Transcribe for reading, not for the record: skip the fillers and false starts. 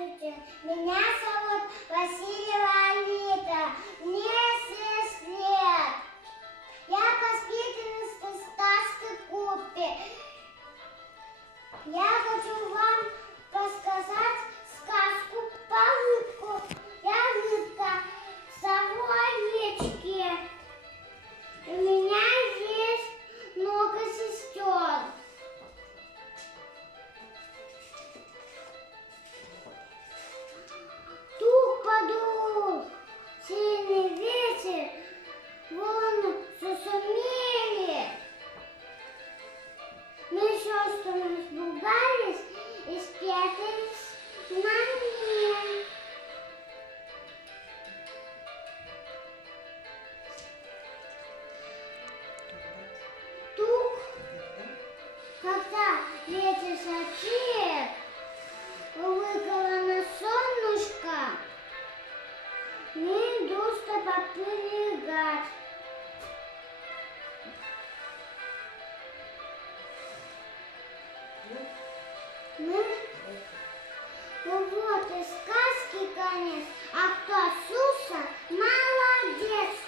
Здравствуйте, меня зовут Васильева Алита, мне 6 лет. Я воспитанница сказки Купи. Я хочу вам рассказать сказку про рыбку. Я рыбка в совой речке. У меня есть много сестер. Тук подул, сильный ветер, волны зашумели. Мы с сестрами испугались и спрятались на дне. Тук, когда ветер затих, выколо на солнышко, мы дуsto поплыли гать. Мы, ну вот и сказки конец, а кто слушал, молодец.